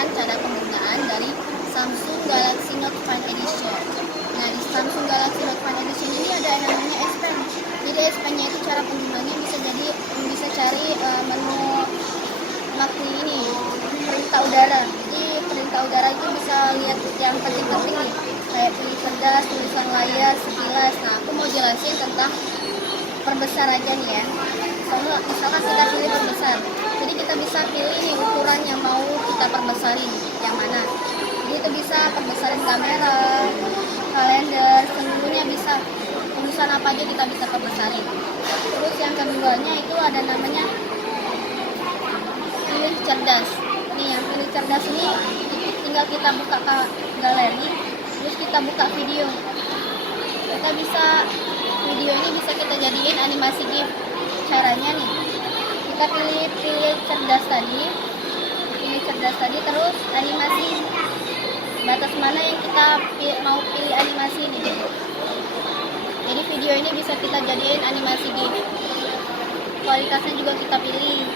menjelaskan cara penggunaan dari Samsung Galaxy Note 5 Edition. Nah, di Samsung Galaxy Note 5 Edition ini ada yang namanya S Pen. Jadi S Pen-nya itu cara penggunanya bisa cari menu makni ini perintah udara. Jadi perintah udara itu bisa lihat yang penting-penting nih, kayak pilih cerdas, tulisan layar, sekilas. Nah, aku mau jelasin tentang perbesar aja nih ya. Misalkan kita pilih perbesar, jadi kita bisa pilih nih ukuran yang mau kita perbesarin, yang mana. Jadi itu bisa perbesarin kamera, kalender, seluruhnya bisa. Tulisan apa aja kita bisa perbesarin. Terus yang keduanya itu ada namanya pilih cerdas. Nih, yang pilih cerdas ini tinggal kita buka ke galeri, terus kita buka video. Video ini bisa kita jadiin animasi GIF. Caranya nih, kita pilih cerdas tadi, terus animasi. Batas mana yang kita mau pilih animasi nih. Jadi video ini bisa kita jadiin animasi GIF. Kualitasnya juga kita pilih,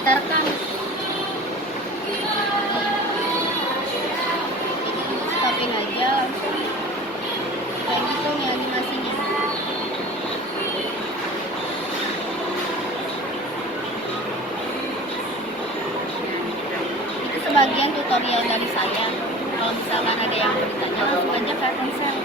kita rekam. Stopin aja langsung. Kayak gitu nih animasinya. Itu sebagian tutorial dari saya. Kalau misalkan ada yang mau ditanya, langsung aja ke Telkomsel.